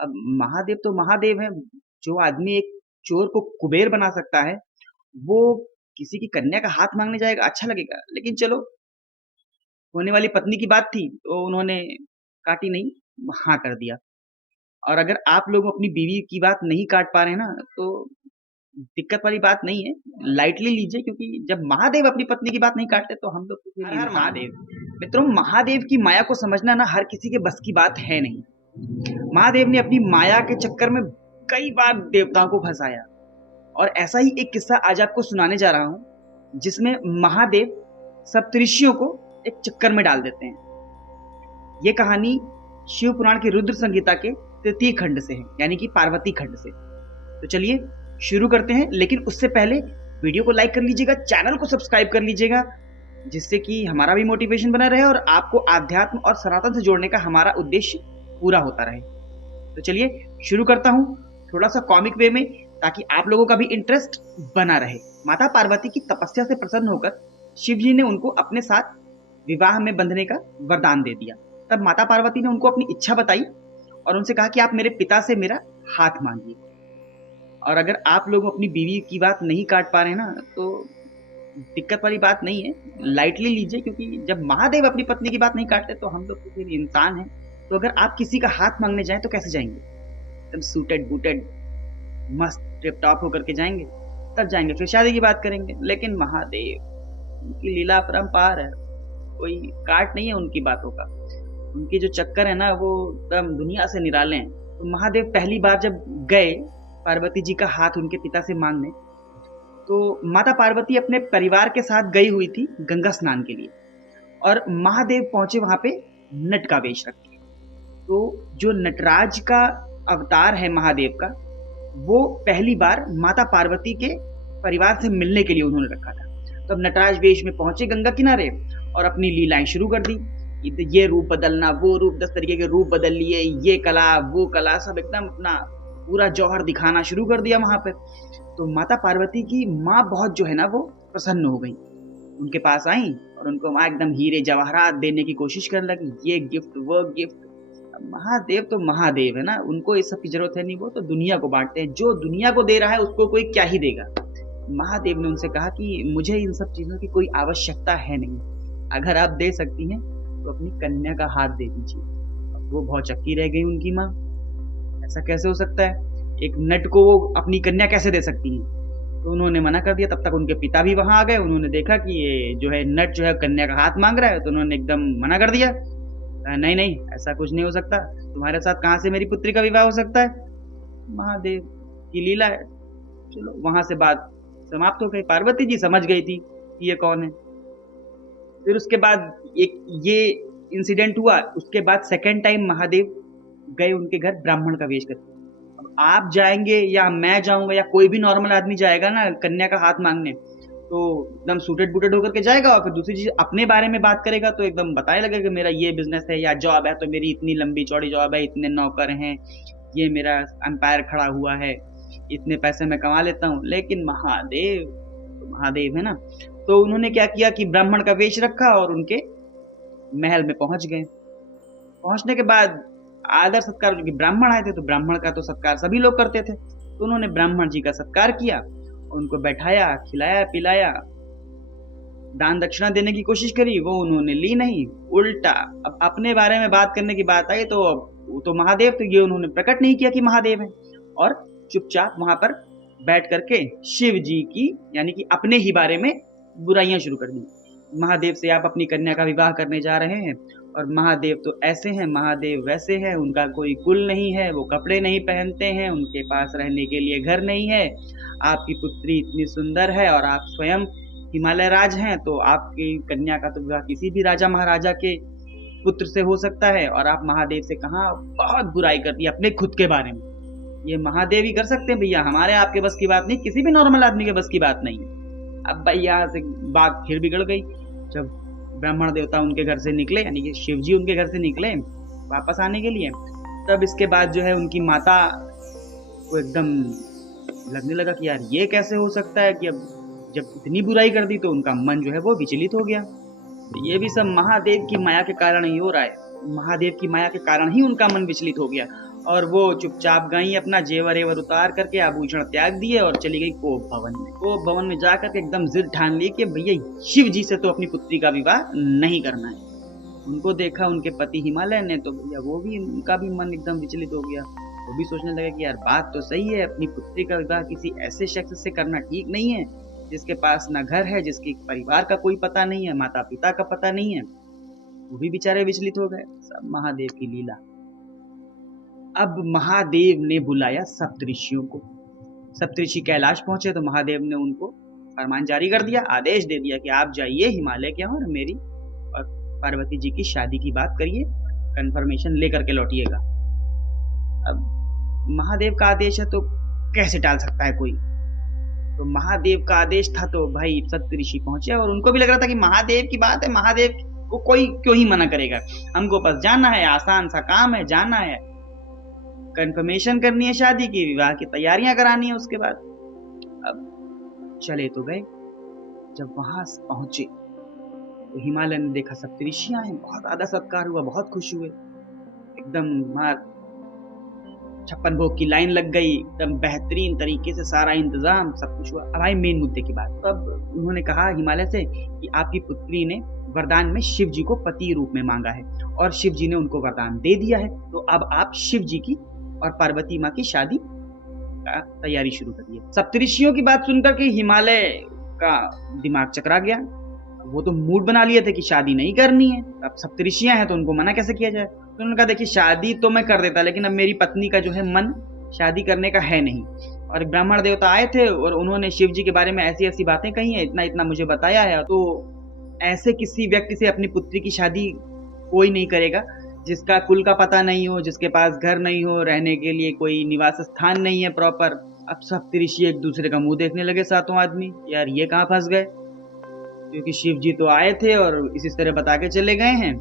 अब महादेव तो महादेव है। जो आदमी एक चोर को कुबेर बना सकता है, वो किसी की कन्या का हाथ मांगने जाएगा, अच्छा लगेगा? लेकिन चलो, होने वाली पत्नी की बात थी तो उन्होंने काटी नहीं, हाँ कर दिया। और अगर आप लोग अपनी बीवी की बात नहीं काट पा रहे हैं ना, तो दिक्कत वाली बात नहीं है, लाइटली लीजिए, क्योंकि जब महादेव अपनी पत्नी की बात नहीं काटते तो हम लोग तो फिर हर हर महादेव। मित्रों, महादेव की माया को समझना ना हर किसी के बस की बात है नहीं। महादेव ने अपनी माया के चक्कर में कई बार देवताओं को फंसाया, और ऐसा ही एक किस्सा आज आपको सुनाने जा रहा हूं, जिसमें महादेव सप्तऋषियों को एक चक्कर में डाल देते हैं। ये कहानी शिव पुराण की रुद्र संहिता के तृतीय खंड से है, यानी कि पार्वती खंड से। तो चलिए शुरू करते हैं, लेकिन उससे पहले वीडियो को लाइक कर लीजिएगा, चैनल को सब्सक्राइब कर लीजिएगा, जिससे कि हमारा भी मोटिवेशन बना रहे और आपको आध्यात्म और सनातन से जोड़ने का हमारा उद्देश्य पूरा होता रहे। तो चलिए शुरू करता हूं, थोड़ा सा कॉमिक वे में, ताकि आप लोगों का भी इंटरेस्ट बना रहे। माता पार्वती की तपस्या से प्रसन्न होकर शिव जी ने उनको अपने साथ विवाह में बंधने का वरदान दे दिया। तब माता पार्वती ने उनको अपनी इच्छा बताई और उनसे कहा कि आप मेरे पिता से मेरा हाथ मांगिए। और अगर आप लोग अपनी बीवी की बात नहीं काट पा रहे हैं ना, तो दिक्कत वाली बात नहीं है, लाइटली लीजिए, क्योंकि जब महादेव अपनी पत्नी की बात नहीं काटते तो हम लोग तो फिर इंसान हैं। तो अगर आप किसी का हाथ मांगने जाएं तो कैसे जाएंगे? एकदम सूटेड बूटेड, मस्त टिप टॉप होकर के जाएंगे, तब जाएंगे, फिर शादी की बात करेंगे। लेकिन महादेव, उनकी लीला अपरंपार है, कोई काट नहीं है उनकी बातों का। उनके जो चक्कर है ना, वो एकदम दुनिया से निराले हैं। तो महादेव पहली बार जब गए पार्वती जी का हाथ उनके पिता से मांगने, तो माता पार्वती अपने परिवार के साथ गई हुई थी गंगा स्नान के लिए, और महादेव पहुंचे वहां पे नट का वेश रख के। तो जो नटराज का अवतार है महादेव का, वो पहली बार माता पार्वती के परिवार से मिलने के लिए उन्होंने रखा था। तो अब नटराज वेश में पहुंचे गंगा किनारे और अपनी लीलाएं शुरू कर दी। ये रूप बदलना, वो रूप, 10 तरीके के रूप बदल लिए, ये कला वो कला, सब एकदम अपना पूरा जौहर दिखाना शुरू कर दिया वहां पे। तो माता पार्वती की माँ बहुत जो है ना, वो प्रसन्न हो गई, उनके पास आई और उनको वहां एकदम हीरे जवाहरात देने की कोशिश करने लगी, ये गिफ्ट वो गिफ्ट। महादेव तो महादेव है ना, उनको इस सब की जरूरत है नहीं, वो तो दुनिया को बांटते हैं, जो दुनिया को दे रहा है उसको कोई क्या ही देगा। महादेव ने उनसे कहा कि मुझे इन सब चीजों की कोई आवश्यकता है नहीं, अगर आप दे सकती हैं तो अपनी कन्या का हाथ दे दीजिए। अब वो बहुत चक्की रह गई उनकी माँ, ऐसा कैसे हो सकता है, एक नट को वो अपनी कन्या कैसे दे सकती है? तो उन्होंने मना कर दिया। तब तक उनके पिता भी वहां आ गए, उन्होंने देखा कि ये जो है नट जो है कन्या का हाथ मांग रहा है, तो उन्होंने एकदम मना कर दिया। नहीं नहीं, ऐसा कुछ नहीं हो सकता, तुम्हारे साथ कहाँ से मेरी पुत्री का विवाह हो सकता है, महादेव की लीला है। चलो, वहां से बात समाप्त हो गई। पार्वती जी समझ गई थी कि ये कौन है। फिर उसके बाद एक ये इंसिडेंट हुआ। उसके बाद सेकेंड टाइम महादेव गए उनके घर ब्राह्मण का वेश करके। अब आप जाएंगे या मैं जाऊंगा या कोई भी नॉर्मल आदमी जाएगा ना कन्या का हाथ मांगने, तो एकदम सूटेड बूटेड होकर के जाएगा, और फिर दूसरी चीज अपने बारे में बात करेगा तो एकदम बताने लगेगा कि मेरा ये बिजनेस है या जॉब है, तो मेरी इतनी लंबी चौड़ी जॉब है, इतने नौकर हैं, ये मेरा एम्पायर खड़ा हुआ है, इतने पैसे मैं कमा लेता हूँ। लेकिन महादेव तो महादेव है ना। तो उन्होंने क्या किया कि ब्राह्मण का वेश रखा और उनके महल में पहुंच गए। पहुंचने के बाद आदर सत्कार, क्योंकि ब्राह्मण आए थे तो ब्राह्मण का तो सत्कार सभी लोग करते थे, तो उन्होंने ब्राह्मण जी का सत्कार किया, उनको बैठाया, खिलाया पिलाया, दान दक्षिणा देने की कोशिश करी, वो उन्होंने ली नहीं, उल्टा अब अपने बारे में बात करने की बात आई तो वो तो महादेव, तो ये उन्होंने प्रकट नहीं किया कि महादेव है, और चुपचाप वहां पर बैठ करके शिव जी की, यानी कि अपने ही बारे में बुराइयां शुरू कर दी। महादेव से आप अपनी कन्या का विवाह करने जा रहे हैं, और महादेव तो ऐसे हैं, महादेव वैसे हैं, उनका कोई कुल नहीं है, वो कपड़े नहीं पहनते हैं, उनके पास रहने के लिए घर नहीं है, आपकी पुत्री इतनी सुंदर है और आप स्वयं हिमालय राज हैं, तो आपकी कन्या का तो विवाह किसी भी राजा महाराजा के पुत्र से हो सकता है, और आप महादेव से कहाँ बहुत बुराई कर दी अपने खुद के बारे में। ये महादेव ही कर सकते हैं भैया, हमारे आपके बस की बात नहीं, किसी भी नॉर्मल आदमी के बस की बात नहीं। अब भाई यहाँ से बात फिर बिगड़ गई। जब ब्राह्मण देवता उनके घर से निकले, यानी कि शिव जी उनके घर से निकले वापस आने के लिए, तब इसके बाद जो है उनकी माता को एकदम लगने लगा कि यार ये कैसे हो सकता है, कि अब जब इतनी बुराई कर दी तो उनका मन जो है वो विचलित हो गया। तो ये भी सब महादेव की माया के कारण ही हो रहा है, महादेव की माया के कारण ही उनका मन विचलित हो गया। और वो चुपचाप गई, अपना जेवर एवर उतार करके आभूषण त्याग दिए और चली गई कोप भवन में। कोप भवन में जाकर के एकदम जिद ठान ली कि भैया शिव जी से तो अपनी पुत्री का विवाह नहीं करना है। उनको देखा उनके पति हिमालय ने तो भैया वो भी, उनका भी मन एकदम विचलित हो गया। वो भी सोचने लगे कि यार बात तो सही है, अपनी पुत्री का विवाह किसी ऐसे शख्स से करना ठीक नहीं है जिसके पास ना घर है, जिसके परिवार का कोई पता नहीं है, माता पिता का पता नहीं है। वो भी बेचारे विचलित हो गए। सब महादेव की लीला। अब महादेव ने बुलाया सप्तऋषियों को। सप्तऋषि कैलाश पहुंचे तो महादेव ने उनको फरमान जारी कर दिया, आदेश दे दिया कि आप जाइए हिमालय के और मेरी और पार्वती जी की शादी की बात करिए, कंफर्मेशन लेकर के लौटिएगा। अब महादेव का आदेश है तो कैसे टाल सकता है कोई। तो महादेव का आदेश था तो भाई सप्तऋषि पहुंचे और उनको भी लग रहा था कि महादेव की बात है, महादेव को कोई क्यों ही मना करेगा, हमको बस जाना है, आसान सा काम है, जाना है, कंफर्मेशन करनी है शादी की, विवाह की तैयारियां करानी है उसके बाद। अब चले तो गए। जब वहां पहुंचे तो हिमालय ने देखा सप्तऋषि आए, बहुत आदर सत्कार हुआ, बहुत खुश हुए, एकदम 56 भोग की लाइन लग गई, एकदम बेहतरीन तरीके से सारा इंतजाम सब कुछ हुआ। अब आई मेन मुद्दे की बात। तब उन्होंने कहा हिमालय से कि आपकी पुत्री ने वरदान में शिव जी को पति रूप में मांगा है और शिव जी ने उनको वरदान दे दिया है, तो अब आप शिव जी की और पार्वती माँ की शादी का तैयारी शुरू करिए। सप्तऋषियों की बात सुनकर के हिमालय का दिमाग चकरा गया। वो तो मूड बना लिए थे कि शादी नहीं करनी है, अब सप्तऋषियां हैं तो उनको मना कैसे किया जाए। तो उन्होंने कहा देखिए शादी तो मैं कर देता, लेकिन अब मेरी पत्नी का जो है मन शादी करने का है नहीं। और ब्राह्मण देवता आए थे और उन्होंने शिव जी के बारे में ऐसी ऐसी बातें कही हैं, इतना इतना मुझे बताया है, तो ऐसे किसी व्यक्ति से अपनी पुत्री की शादी कोई नहीं करेगा जिसका कुल का पता नहीं हो, जिसके पास घर नहीं हो, रहने के लिए कोई निवास स्थान नहीं है प्रॉपर। अब सप्तऋषि एक दूसरे का मुंह देखने लगे, सातों आदमी, यार ये कहाँ फंस गए, क्योंकि शिव जी तो आए थे और इसी तरह बता के चले गए हैं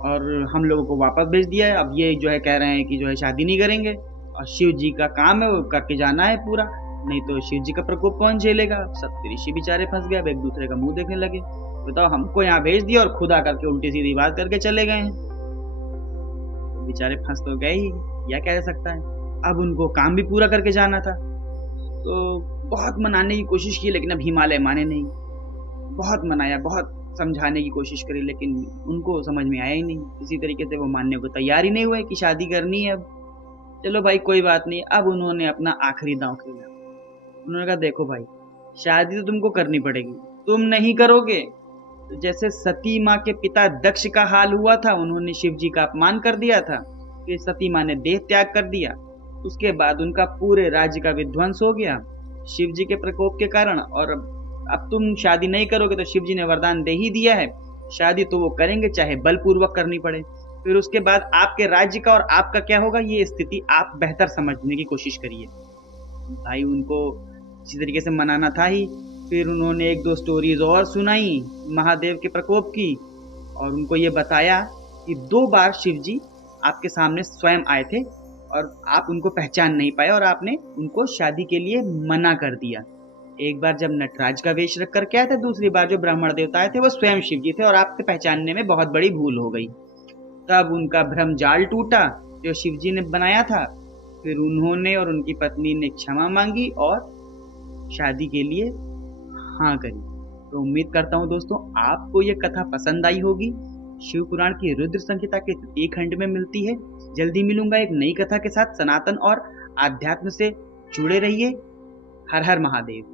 और हम लोगों को वापस भेज दिया है। अब ये जो है कह रहे हैं कि जो है शादी नहीं करेंगे और शिव जी का काम है वो करके जाना है पूरा, नहीं तो शिव जी का प्रकोप कौन झेलेगा। सप्तऋषि बेचारे फंस गए, अब एक दूसरे का मुंह देखने लगे, बताओ हमको यहाँ भेज दिया और खुद आकर के उल्टी सीधी बात करके चले गए हैं। तो बेचारे फंस तो गए ही, या कह सकता है। अब उनको काम भी पूरा करके जाना था, तो बहुत मनाने की कोशिश की लेकिन अब हिमालय माने नहीं। बहुत मनाया, बहुत समझाने की कोशिश करी, लेकिन उनको समझ में आया ही नहीं। किसी तरीके से वो मानने को तैयार ही नहीं हुए कि शादी करनी है। अब चलो भाई कोई बात नहीं। अब उन्होंने अपना आखिरी दांव खेला। उन्होंने कहा देखो भाई शादी तो तुमको करनी पड़ेगी, तुम नहीं करोगे तो जैसे सती माँ के पिता दक्ष का हाल हुआ था, उन्होंने शिव जी का अपमान कर दिया था, कि सती माँ ने देह त्याग कर दिया, उसके बाद उनका पूरे राज्य का विध्वंस हो गया शिव जी के प्रकोप के कारण। और अब तुम शादी नहीं करोगे तो शिव जी ने वरदान दे ही दिया है, शादी तो वो करेंगे चाहे बलपूर्वक करनी पड़े। फिर उसके बाद आपके राज्य का और आपका क्या होगा, ये स्थिति आप बेहतर समझने की कोशिश करिए। भाई उनको इसी तरीके से मनाना था ही। फिर उन्होंने एक दो स्टोरीज और सुनाई महादेव के प्रकोप की और उनको ये बताया कि 2 बार शिव जी आपके सामने स्वयं आए थे और आप उनको पहचान नहीं पाए और आपने उनको शादी के लिए मना कर दिया। एक बार जब नटराज का वेश रख करके आए थे, दूसरी बार जो ब्राह्मण देवता आए थे वो स्वयं शिव जी थे और आपके पहचानने में बहुत बड़ी भूल हो गई। तब उनका भ्रम जाल टूटा जो शिव जी ने बनाया था। फिर उन्होंने और उनकी पत्नी ने क्षमा मांगी और शादी के लिए हाँ करी। तो उम्मीद करता हूँ दोस्तों आपको ये कथा पसंद आई होगी। शिव पुराण की रुद्र संहिता के 3 खंड में मिलती है। जल्दी मिलूंगा एक नई कथा के साथ। सनातन और आध्यात्म से जुड़े रहिए। हर हर महादेव।